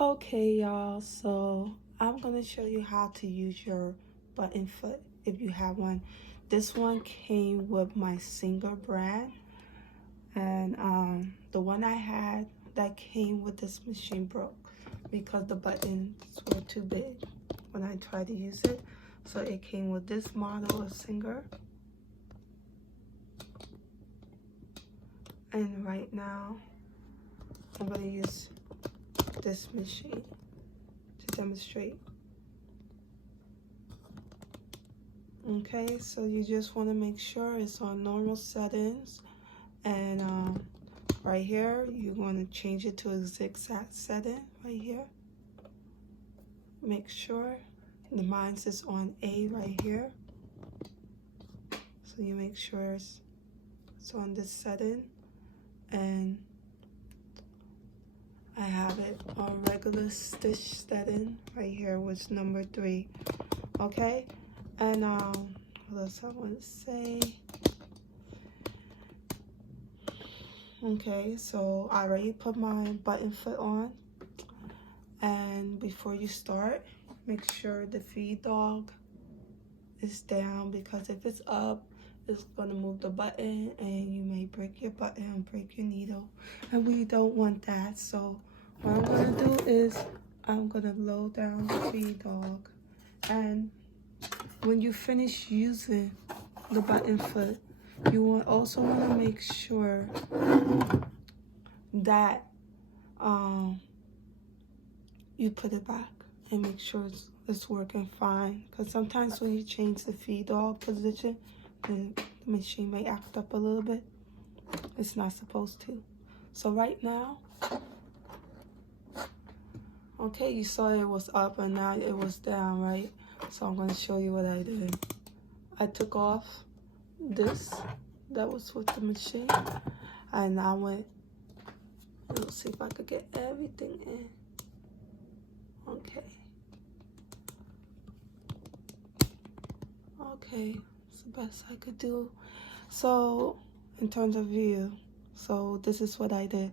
Okay, y'all, so I'm gonna show you how to use your button foot if you have one. This one came with my Singer brand, and the one I had that came with this machine broke because the buttons were too big when I tried to use it. So it came with this model of Singer, and right now I'm gonna use this machine to demonstrate. Okay, so you just want to make sure it's on normal settings, and right here you want to change it to a zigzag setting right here. Make sure the mine's is on A right here, so you make sure it's on this setting, and I have it on regular stitch setting right here, was number 3. Okay, and what else I want to say? Okay, so I already put my button foot on, and before you start, make sure the feed dog is down, because if it's up, it's gonna move the button and you may break your button, break your needle, and we don't want that. So what I'm gonna do is I'm gonna lower down the feed dog, and when you finish using the button foot, you also want to make sure that you put it back and make sure it's working fine, because sometimes when you change the feed dog position, the machine may act up a little bit. It's not supposed to. So right now, okay, you saw it was up and now it was down, right? So I'm going to show you what I did. I took off this that was with the machine, and I went, let's see if I could get everything in. Okay, it's the best I could do. So in terms of view, so this is what I did.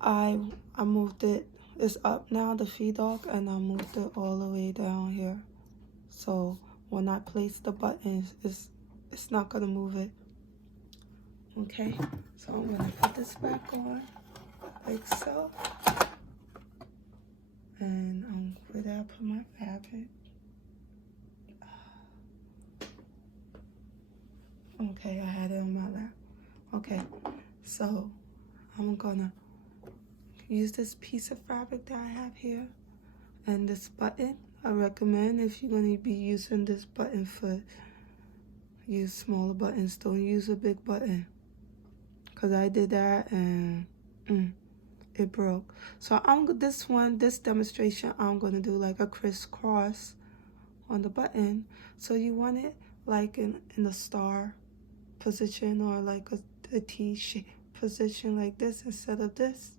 I moved it, it's up now, the feed dog, and I moved it all the way down here. So when I place the buttons, it's not gonna move it. Okay, so I'm gonna put this back on like so, and where did I put my fabric? Okay, I had it on my lap. Okay, so I'm gonna use this piece of fabric that I have here, and this button. I recommend, if you're gonna be using this button foot, use smaller buttons. Don't use a big button, because I did that and it broke. So this demonstration, I'm gonna do like a crisscross on the button. So you want it like in the star position, or like a T-shape position like this instead of this.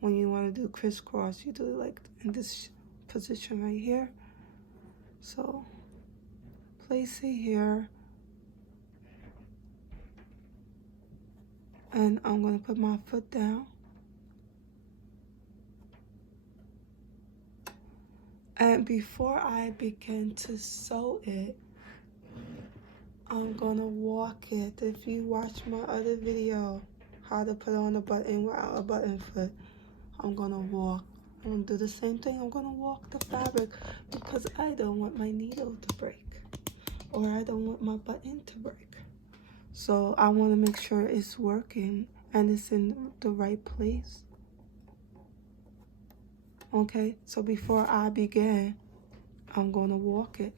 When you want to do crisscross, you do it like in this position right here. So place it here, and I'm going to put my foot down, and before I begin to sew it, I'm gonna walk it. If you watch my other video, how to put on a button without a button foot, I'm gonna walk. I'm gonna do the same thing. I'm gonna walk the fabric, because I don't want my needle to break, or I don't want my button to break. So I want to make sure it's working and it's in the right place. Okay, so before I begin, I'm gonna walk it.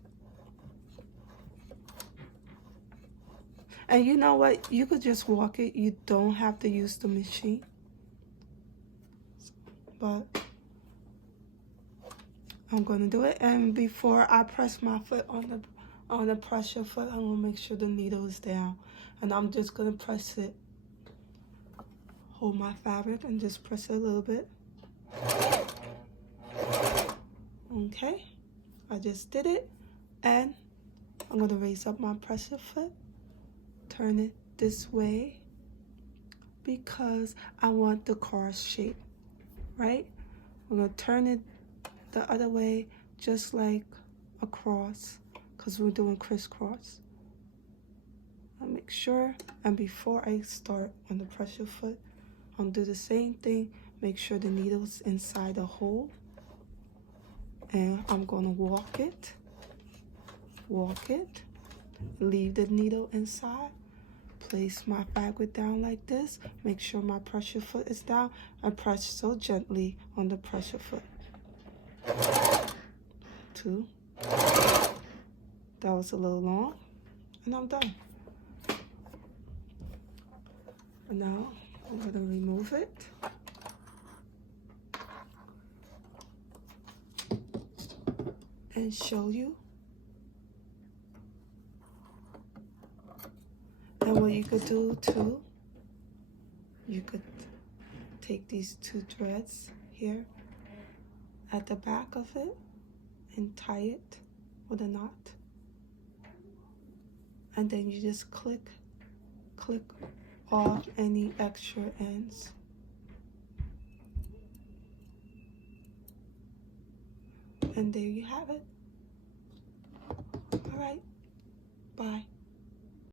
And you know what? You could just walk it. You don't have to use the machine. But I'm gonna do it. And before I press my foot on the pressure foot, I'm gonna make sure the needle is down. And I'm just gonna press it. Hold my fabric and just press it a little bit. Okay, I just did it. And I'm gonna raise up my pressure foot, turn it this way, because I want the cross shape, right? We're going to turn it the other way, just like a cross, because we're doing crisscross. I'll make sure, and before I start on the pressure foot, I'll do the same thing. Make sure the needle's inside the hole, and I'm going to walk it, leave the needle inside, place my fabric down like this, make sure my pressure foot is down, and press so gently on the pressure foot. 2. That was a little long, and I'm done. And now I'm going to remove it. And show you. And what you could do too, you could take these 2 threads here at the back of it and tie it with a knot. And then you just click off any extra ends. And there you have it. All right, bye.